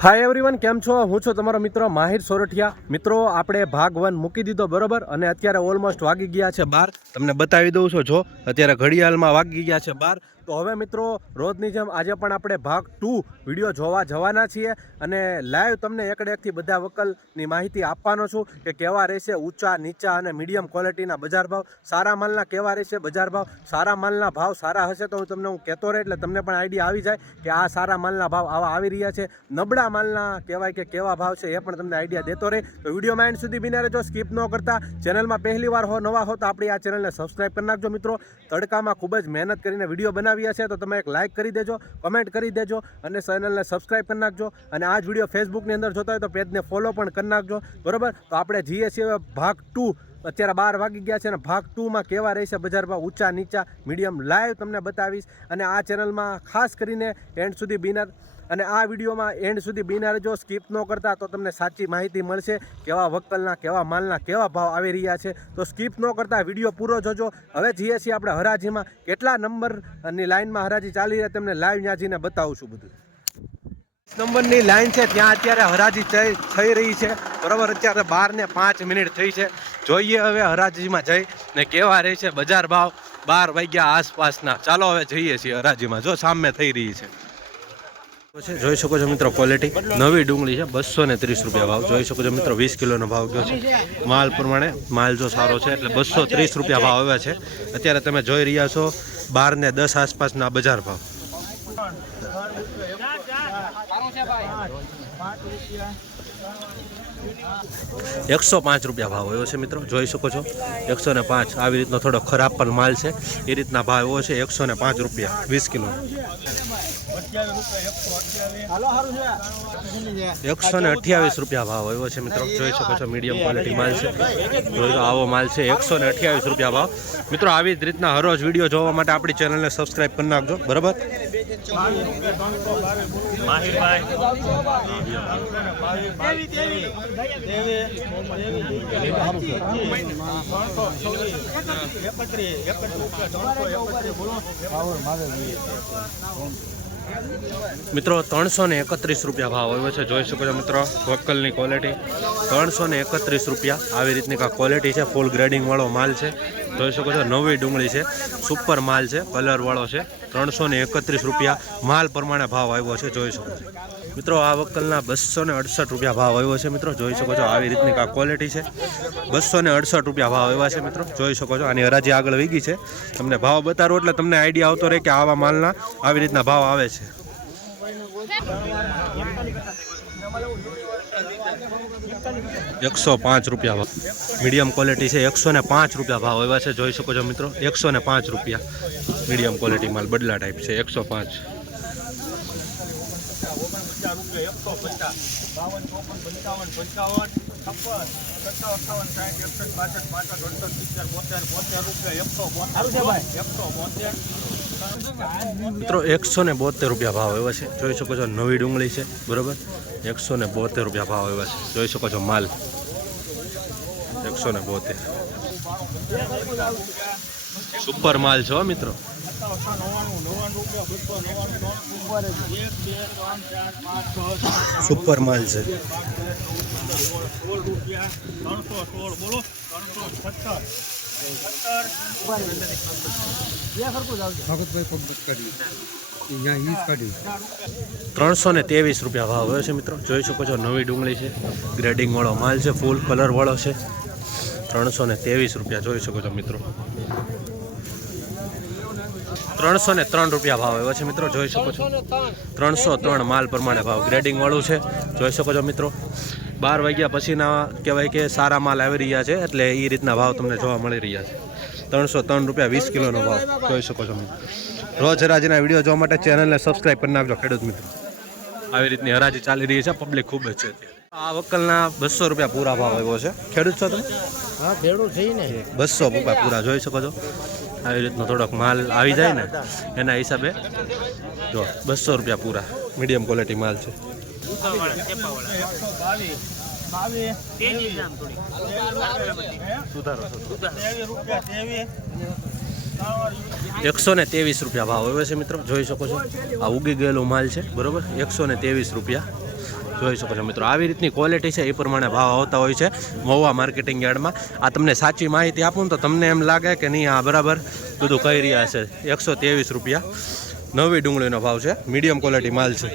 Hi everyone, કેમ છો? હું છું તમારો મિત્ર માહિર સોરઠિયા। મિત્રો, આપણે ભાગ 1 મૂકી દીધો બરોબર, અને અત્યારે ઓલમોસ્ટ વાગી ગયા છે 12। તમને બતાવી દઉં છું, જો અત્યારે ઘડિયાળમાં વાગી ગયા છે 12। તો હવે મિત્રો, રોજની જેમ આજે પણ આપણે ભાગ 2 વિડીયો જોવા જવાના છીએ, અને લાઈવ તમને એકડેકથી બધા વકલની માહિતી આપવાનો છું કે કેવા રહેશે ઊંચા, નીચા અને મીડિયમ ક્વોલિટીના બજાર ભાવ, સારા માલના કેવા રહેશે બજાર ભાવ, સારા માલના ભાવ સારા હશે તો હું કહેતો રહે એટલે તમને પણ આઈડિયા આવી જાય કે આ સારા માલના ભાવ આવા આવી રહ્યા છે, નબળા માલના કહેવાય કે કેવા ભાવ છે એ પણ તમને આઈડિયા દેતો રહે। તો વિડીયોમાં એન્ડ સુધી બિના રહેજો, સ્કીપ ન કરતા। ચેનલમાં પહેલી વાર નવા હો તો આપણી આ ચેનલને સબસ્ક્રાઈબ કરી નાખજો મિત્રો। તડકામાં ખૂબ જ મહેનત કરીને વિડીયો બનાવ્યા છે, તો તમે એક લાઇક કરી દેજો, કમેન્ટ કરી દેજો અને ચેનલને સબસ્ક્રાઈબ કરી નાખજો। અને આ જ વિડીયો ફેસબુકની અંદર જોતા હોય તો પેજને ફોલો પણ કરી નાખજો બરાબર। તો આપણે જઈએ છીએ ભાગ 2। અત્યારે 12 વાગી ગયા છે, અને ભાગ 2માં કેવા રહેશે બજાર ભાવ, ઊંચા, નીચા, મીડિયમ, લાઈવ તમને બતાવીશ। અને આ ચેનલમાં ખાસ કરીને એન્ડ સુધી બિના અને આ વિડીયોમાં એન્ડ સુધી બિના રહેજો, સ્કીપ ન કરતા, તો તમને સાચી માહિતી મળશે કેવા વકલના, કેવા માલના, કેવા ભાવ આવી રહ્યા છે। તો સ્કીપ ન કરતા વિડીયો પૂરો જોજો। હવે જઈએ છીએ આપણે હરાજીમાં, કેટલા નંબરની લાઇનમાં હરાજી ચાલી રહી તમને લાઈવ ત્યાં જઈને બતાવું છું બધું। નંબરની લાઈન છે ત્યાં અત્યારે હરાજી થઈ રહી છે બરાબર। અત્યારે 12:05 થઈ છે। જોઈએ હવે હરાજીમાં જઈ ને કેવા રહે છે બજાર ભાવ 12 વાગ્યા આસપાસના। ચાલો હવે જઈએ છીએ હરાજીમાં, જો સામે થઈ રહી છે। જોઈ શકો છો મિત્રો, ક્વોલિટી નવી ડુંગળી છે, 230 રૂપિયા ભાવ। જોઈ શકો છો મિત્રો, 20 કિલોનો ભાવ ગયો છે। માલ પ્રમાણે માલ જો સારો છે એટલે 230 રૂપિયા ભાવ આવ્યા છે। અત્યારે તમે જોઈ રહ્યા છો 12:10 આસપાસના બજાર ભાવ। 105 રૂપિયા ભાવ આવ્યો છે મિત્રો, જોઈ શકો છો 105। આવી રીતનો થોડો ખરાબ પણ માલ છે, એ રીતના ભાવ આવ્યો છે 105 રૂપિયા 20 કિલો। 128 રૂપિયા ભાવ આવ્યો છે મિત્રો, જોઈ શકો છો મીડિયમ ક્વોલિટી માલ છે, આવો માલ છે 128 રૂપિયા ભાવ। મિત્રો, આવી જ રીતના હરરોજ વિડીયો જોવા માટે આપણી ચેનલને સબસ્ક્રાઈબ કરી નાખજો બરાબર। મિત્રો, 331 રૂપિયા ભાવ આવ્યો છે, જોઈ શકો છો મિત્રો વકલની ક્વોલિટી 331 રૂપિયા। આવી રીતની ક્વોલિટી છે, ફૂલ ગ્રેડિંગ વાળો માલ છે, જોઈ શકો છો નવી ડુંગળી છે, સુપર માલ છે, કલર વાળો છે। 331 રૂપિયા માલ પ્રમાણે ભાવ આવ્યો છે, જોઈ શકો છો મિત્રો। આ વકલના 268 રૂપિયા ભાવ આવ્યો છે મિત્રો, જોઈ શકો છો આવી રીતની ક્વોલિટી છે, 268 રૂપિયા ભાવ આવ્યા છે મિત્રો, જોઈ શકો છો। આની હરાજી આગળ વહી ગઈ છે, તમને ભાવ બતાડો એટલે તમને આઈડિયા આવતો રહે કે આવા માલના આવી રીતના ભાવ આવે છે। 105 રૂપિયા ભાવ મીડિયમ ક્વોલિટી છે, 105 રૂપિયા ભાવ આવ્યા છે, જોઈ શકો છો મિત્રો 105 રૂપિયા મીડિયમ ક્વોલિટી માલ બદલા ટાઈપ છે 105। મિત્રો, 172 રૂપિયા ભાવ આવ્યા છે, જોઈ શકો છો નવી ડુંગળી છે બરોબર। 172 રૂપિયા ભાવ આવ્યા છે, જોઈ શકો છો માલ 172 સુપર માલ છે મિત્રો। સુપર માલ છે। ₹323 રૂપિયા ભાવ આવ્યો છે મિત્રો, જોઈ શકો છો નવી ડુંગળી છે, ગ્રેડિંગ વાળો માલ છે, ફૂલ કલર વાળો છે। 323 રૂપિયા જોઈ શકો છો મિત્રો। 303 રૂપિયા ભાવ આવ્યો છે મિત્રો, જોઈ શકો છો 303 માલ પ્રમાણે ભાવ, ગ્રેડિંગ વાળું છે, જોઈ શકો છો મિત્રો। 12 વાગ્યા પછીના કહેવાય કે સારા માલ આવી રહ્યા છે, એટલે એ રીતના ભાવ તમને જોવા મળી રહ્યા છે। 303 રૂપિયા 20 કિલોનો ભાવ, જોઈ શકો છો મિત્રો। રોજ હરાજીના વિડીયો જોવા માટે ચેનલને સબસ્ક્રાઈબ કરી નાખજો ખેડૂત મિત્રો। આવી રીતની હરાજી ચાલી રહી છે, પબ્લિક ખૂબ જ છે। આ વકલના 200 રૂપિયા પૂરા ભાવ આવ્યો છે। ખેડૂત છો તમે? હા, ખેડૂત થઈ ને 200 રૂપિયા પૂરા, જોઈ શકો છો। આવી રીતનો થોડોક માલ આવી જાય ને એના હિસાબે જો 200 રૂપિયા પૂરા મીડિયમ ક્વોલિટી માલ છે। 123 રૂપિયા ભાવ આવે છે મિત્રો, જોઈ શકો છો। આ ઉગી ગયેલો માલ છે બરોબર, 123 રૂપિયા જોઈ શકો છો મિત્રો, આવી રીતની ક્વોલિટી છે એ પ્રમાણે ભાવ આવતા હોય છે મહુવા માર્કેટિંગ યાર્ડમાં. આ તમને સાચી માહિતી આપું ને તો તમને એમ લાગે કે નહીં આ બરાબર બધું કહી રહ્યા છે. 123 રૂપિયા નવી ડુંગળીનો ભાવ છે, મીડિયમ ક્વોલિટી માલ છે.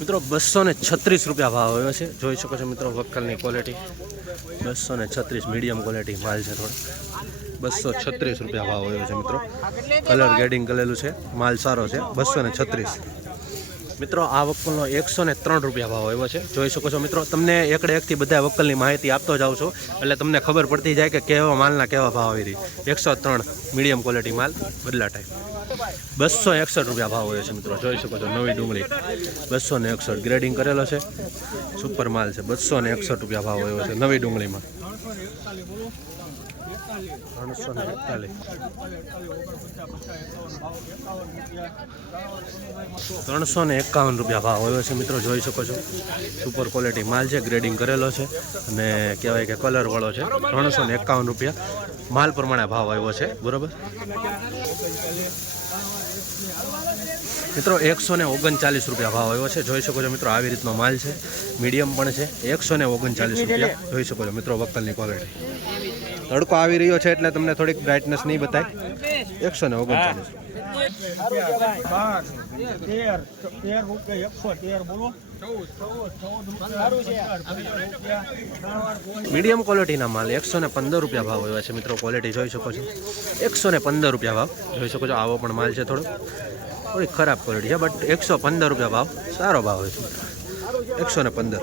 મિત્રો 236 રૂપિયા ભાવ આવ્યો છે. જોઈ શકો છો મિત્રો, વક્કલની ક્વોલિટી 236 મીડિયમ ક્વોલિટી માલ છે. થોડો 236 રૂપિયા ભાવ આવ્યો છે મિત્રો. કલર ગેડિંગ કરેલું છે, માલ સારો છે. 236 મિત્રો. આ વક્કલનો 103 રૂપિયા ભાવ આવ્યો છે. જોઈ શકો છો મિત્રો, તમને એકડે એકથી બધા વક્કલની માહિતી આપતો જાઉં છું એટલે તમને ખબર પડતી જાય કે કેવા માલના કેવા ભાવ આવી રહી. 103 મીડિયમ ક્વોલિટી માલ, બદલા ટાઈપ. 261 રૂપિયા ભાવ હોય છે મિત્રો. જોઈ શકો છો નવી ડુંગળી 261 ગ્રેડિંગ કરેલો છે, સુપર માલ છે. 261 રૂપિયા ભાવ હોય છે નવી ડુંગળીમાં. 351 રૂપિયા ભાવ હોય છે મિત્રો. જોઈ શકો છો સુપર ક્વોલિટી માલ છે, ગ્રેડિંગ કરેલો છે અને કહેવાય કે કલર વાળો છે. 351 રૂપિયા માલ પ્રમાણે ભાવ આવ્યો છે, બરોબર મિત્રો. 139 રૂપિયા ભાવ આવ્યો છે. જોઈ શકો છો મિત્રો, આવી રીતનો માલ છે, મીડિયમ પણ છે. 139 રૂપિયા જોઈ શકો છો મિત્રો, વક્કલની ક્વોલિટી. તડકો આવી રહ્યો છે એટલે તમને થોડીક બ્રાઇટનેસ નહીં બતાય. 139. મીડિયમ ક્વોલિટીના માલ 115 રૂપિયા ભાવ આવ્યા છે મિત્રો. ક્વોલિટી જોઈ શકો છો, 115 રૂપિયા ભાવ જોઈ શકો છો. આવો પણ માલ છે, થોડી ખરાબ ક્વોલિટી છે બટ 115 રૂપિયા ભાવ, સારો ભાવ હોય છે. 115.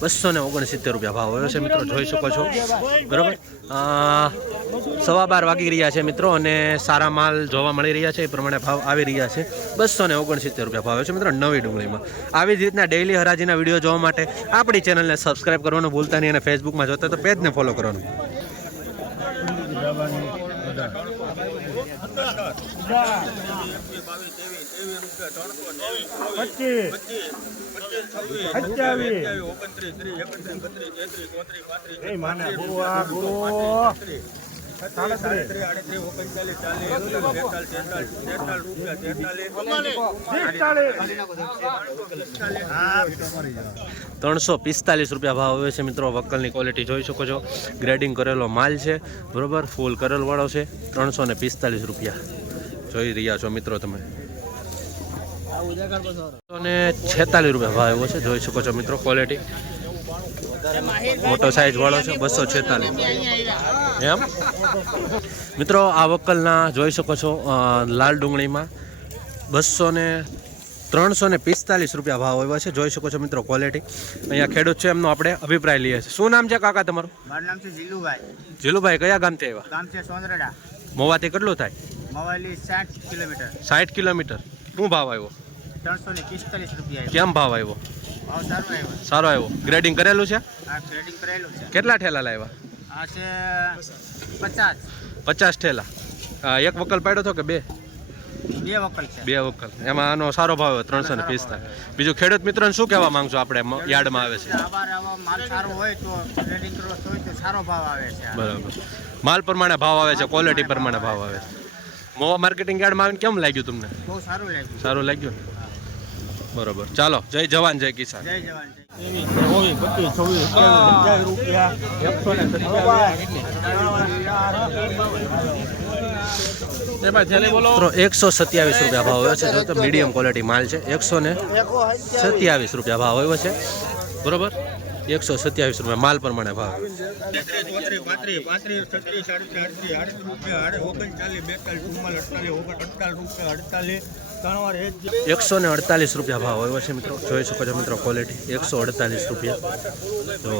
269 રૂપિયા ભાવ હોય છે મિત્રો. જોઈ શકો છો, બરાબર. 12:15 વાગી રહ્યા છે મિત્રો અને સારા માલ જોવા મળી રહ્યા છે એ પ્રમાણે ભાવ આવી રહ્યા છે. 269 રૂપિયા ભાવ છે મિત્રો નવી ડુંગળીમાં. આવી જ રીતના ડેઇલી હરાજીના વિડીયો જોવા માટે આપણી ચેનલને સબસ્ક્રાઇબ કરવાનું ભૂલતા નહીં અને ફેસબુકમાં જોતા તો પેજને ફોલો કરવાનું. ₹345 ભાવ આવે છે મિત્રો. વક્કલની ક્વોલિટી જોઈ શકો છો, ગ્રેડિંગ કરેલો માલ છે, બરોબર. ફૂલ કરેલ વાળો છે. 345 રૂપિયા જોઈ રહ્યા છો મિત્રો તમે. 46 રૂપિયા ભાવ આવ્યો છે. જોઈ શકો છો મિત્રો, ક્વોલિટી મોટો સાઈઝ વાળો છે. 246 એમ મિત્રો. આ વક્કલના જોઈ શકો છો લાલ ડુંગળીમાં 345 રૂપિયા ભાવ આવ્યા છે. જોઈ શકો છો મિત્રો ક્વોલિટી. અહીંયા ખેડૂત છે, એમનો આપણે અભિપ્રાય લઈએ છીએ. શું નામ છે કાકા તમારું? મારું નામ છે જીલુભાઈ. જીલુભાઈ, કયા ગામથી આવ્યા? ગામ છે સોંદરડા. મોવાથી કેટલું થાય? મોવાલી 60 કિલોમીટર. 60 કિલોમીટર. શું ભાવ આવ્યો? 345 રૂપિયા. કેમ ભાવ આવ્યો? ભાવ સારો આવ્યો. સારો આવ્યો. ગ્રેડિંગ કરેલું છે? આ ગ્રેડિંગ કરેલું છે. કેટલા ઠેલા લાવ્યા? આ છે 50. 50 ઠેલા. એક વકલ પાડ્યો હતો કે બે? બે વકલ છે. બે વકલ. એમાં આનો સારો ભાવ આવ્યો 345. બીજું ખેડૂત મિત્રોને શું કહેવા માંગશો? આપણે યાર્ડમાં આવે છે આવા માલ સારો હોય તો ગ્રેડિંગ કરો તો સારો ભાવ આવે છે. બરાબર. માલ પ્રમાણે ભાવ આવે છે, ક્વોલિટી પ્રમાણે ભાવ આવે છે. મોવા માર્કેટિંગ યાર્ડમાં આવીને કેમ લાગ્યું તમને? બહુ સારું લાગ્યું. સારું લાગ્યું ને? બરોબર. ચાલો, જય જવાન જય કિસાન. જય જવાન. 127 રૂપિયા ભાવ આવ્યો છે. જો તો મીડિયમ ક્વોલિટી માલ છે. 127 રૂપિયા ભાવ આવ્યો છે, બરોબર. 127 રૂપિયા માલ પ્રમાણે ભાવ. 148 રૂપિયા ભાવ આવ્યો છે મિત્રો. જોઈ શકો છો મિત્રો ક્વોલિટી. 148 રૂપિયા. જો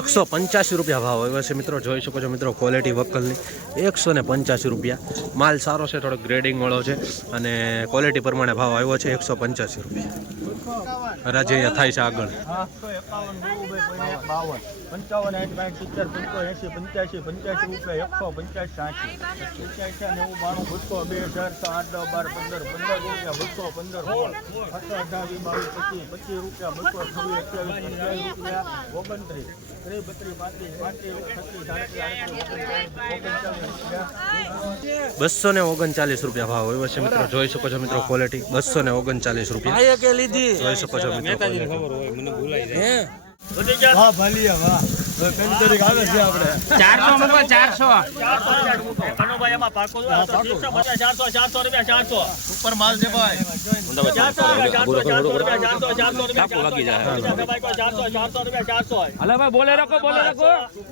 185 રૂપિયા ભાવ આવ્યો છે મિત્રો. જોઈ શકો છો મિત્રો ક્વોલિટી વક્કલની. 185 રૂપિયા. માલ સારો છે, થોડો ગ્રેડિંગ વાળો છે અને ક્વોલિટી પ્રમાણે ભાવ આવ્યો છે 185 રૂપિયા. હરાજી અહીંયા થાય છે આગળ. 51 70 80 85 રૂપિયા 185 80 90 2000 8 10 12 15 રૂપિયા 239 રૂપિયા ભાવ હોય છે મિત્રો. જોઈ શકો છો મિત્રો ક્વોલિટી 239 રૂપિયા જોઈ શકો છો મિત્રો quality. વાહ ભાલિયા વાહ કઈ તારીખ આવે છે આપણે 400 મૂકો 400 ઉપર માલ છે ભાઈ હાલો ભાઈ બોલે રાખો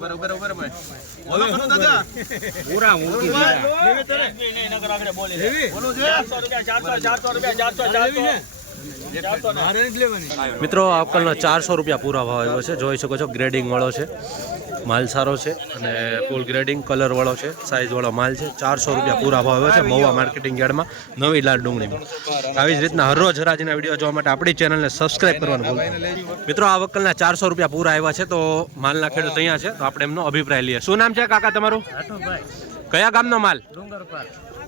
બરોબર ભાઈ બોલો કરો દાદા પૂરા મૂકી મિત્રો આવકલનો 400 રૂપિયા પૂરા ભાવ આવ્યો છે. જોઈ શકો છો ગ્રેડિંગ વાળો છે, માલ સારો છે અને ફૂલ ગ્રેડિંગ કલર વાળો છે, સાઈઝ વાળો માલ છે. 400 રૂપિયા પૂરા ભાવ આવ્યો છે મહુવા માર્કેટિંગ યાર્ડમાં નવી લાલ ડુંગળીમાં. આવી જ રીતના હરરોજ હરાજીના વિડીયો જોવા માટે આપણી ચેનલને સબસ્ક્રાઇબ કરવાનું ભૂલતા. મિત્રો આ વકલના 400 રૂપિયા પૂરા આવ્યા છે. તો માલના ખેડૂત અહીંયા છે તો આપણે એમનો અભિપ્રાય લઈએ. શું નામ છે કાકા તમારું? કયા ગામનો માલ?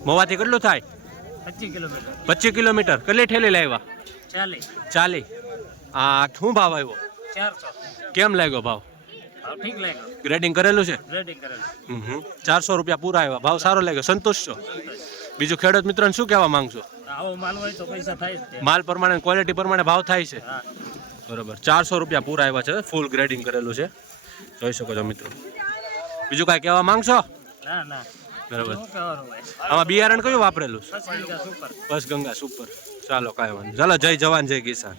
મહુવાથી કેટલું થાય? 25 કિલોમીટર. કેટલી ઠેલી લાવ્યા? 40. આ શું ભાવ આવ્યો? 400 કેમ લાગ્યો ભાવ? ઠીક લાગ્યો ગ્રેડિંગ કરેલું છે? રેડી કરેલું 400 રૂપિયા પૂરા આવ્યા. ભાવ સારો લાગ્યો, સંતુષ્ટ છો? બીજું ખેડૂત મિત્રોને શું કહેવા માંગશો? આવો માલ હોય તો પૈસા થાય જ તે. માલ પ્રમાણે ક્વોલિટી પ્રમાણે ભાવ થાય છે. હા. બરોબર. 400 રૂપિયા પૂરા આવ્યા છે. ફૂલ ગ્રેડિંગ કરેલું છે. જોઈ શકો છો મિત્રો. બીજું કાંઈ કહેવા માંગશો? ના બરોબર. શું કહેવાનું હોય આમાં બિયારણ કયું વાપરેલું? બસ ગંગા સુપર બસ ગંગા સુપર. ચાલો કાંઈ વાંધો. ચાલો જય જવાન જય કિસાન.